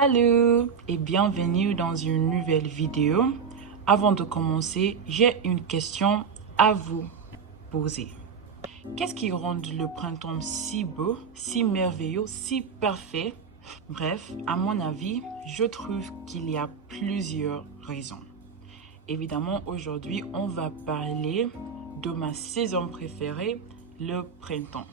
Salut et bienvenue dans une nouvelle vidéo. Avant de commencer, j'ai une question à vous poser. Qu'est-ce qui rend le printemps si beau, si merveilleux, si parfait? Bref, à mon avis, je trouve qu'il y a plusieurs raisons. Évidemment, aujourd'hui, on va parler de ma saison préférée, le printemps.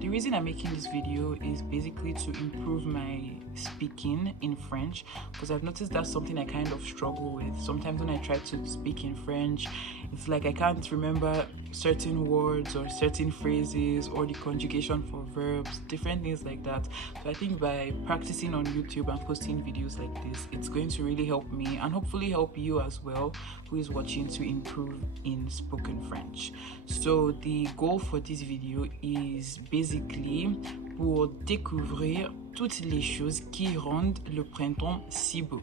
The reason I'm making this video is basically to improve my speaking in French, because I've noticed that's something I kind of struggle with. Sometimes when I try to speak in French, it's like I can't remember certain words or certain phrases or the conjugation for verbs, different things like that. So I think by practicing on YouTube and posting videos like this, it's going to really help me and hopefully help you as well who is watching to improve in spoken French. So the goal for this video is basically pour découvrir toutes les choses qui rendent le printemps si beau.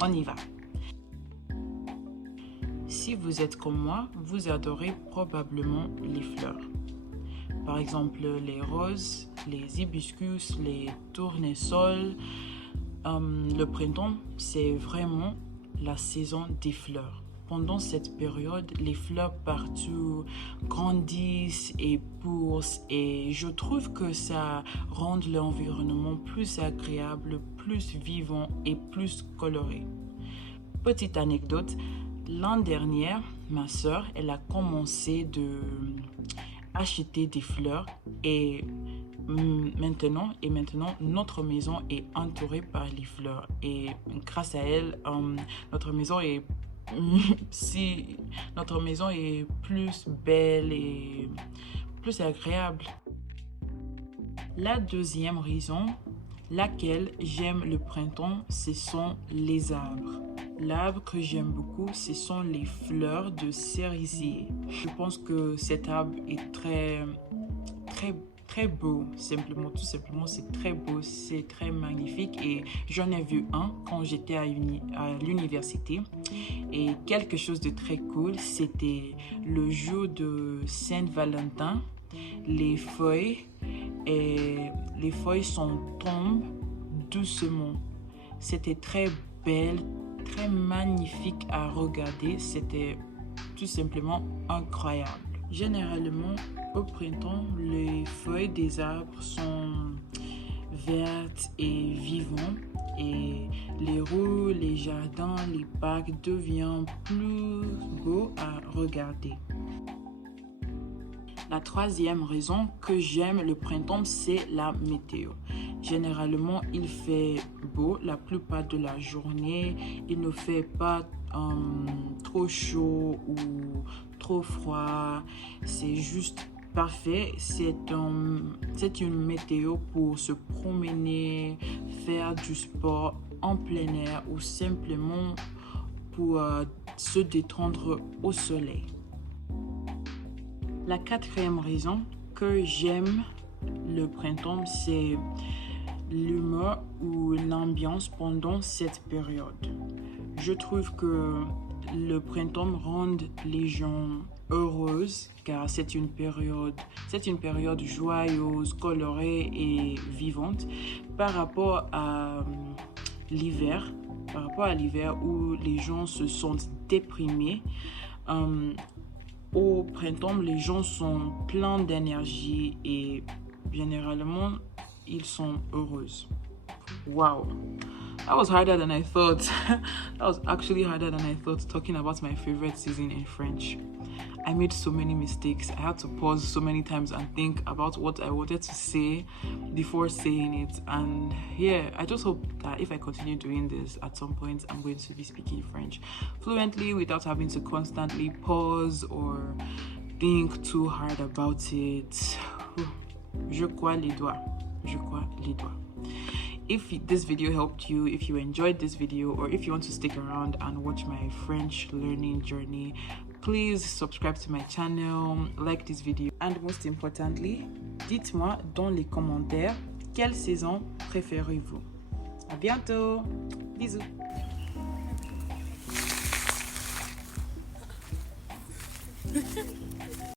On y va. Si vous êtes comme moi, vous adorez probablement les fleurs. Par exemple, les roses, les hibiscus, les tournesols. Le printemps, c'est vraiment la saison des fleurs. Pendant cette période, les fleurs partout grandissent et poussent et je trouve que ça rend l'environnement plus agréable, plus vivant et plus coloré. Petite anecdote, l'an dernier, ma soeur, elle a commencé de acheter des fleurs et maintenant, notre maison est entourée par les fleurs et grâce à elle, notre maison est plus belle et plus agréable. La deuxième raison, laquelle j'aime le printemps, ce sont les arbres. L'arbre que j'aime beaucoup, ce sont les fleurs de cerisier. Je pense que cet arbre est très beau, tout simplement, c'est très beau, c'est très magnifique et j'en ai vu un quand j'étais à l'université et quelque chose de très cool, c'était le jour de Saint-Valentin, les feuilles sont tombées doucement. C'était très belle, très magnifique à regarder, c'était tout simplement incroyable. Généralement, au printemps, les feuilles des arbres sont vertes et vivantes et les rues, les jardins, les parcs deviennent plus beaux à regarder. La troisième raison que j'aime le printemps, c'est la météo. Généralement, il fait beau la plupart de la journée. Il ne fait pas trop chaud ou trop froid. C'est juste parfait. C'est une météo pour se promener, faire du sport en plein air ou simplement pour se détendre au soleil. La quatrième raison que j'aime le printemps, c'est l'humeur ou l'ambiance pendant cette période. Je trouve que le printemps rend les gens heureuses car c'est une période joyeuse, colorée et vivante par rapport à l'hiver où les gens se sentent déprimés. Au printemps, les gens sont pleins d'énergie et généralement, ils sont heureux. Wow, that was harder than I thought. That was actually harder than I thought, talking about my favorite season in French. I made so many mistakes. I had to pause so many times and think about what I wanted to say before saying it. And yeah, I just hope that if I continue doing this, at some point I'm going to be speaking French fluently without having to constantly pause or think too hard about it. Je crois les doigts. If this video helped you, if you enjoyed this video, or if you want to stick around and watch my French learning journey, please subscribe to my channel, like this video, and most importantly, dites-moi dans les commentaires quelle saison préférez-vous. À bientôt. Bisous.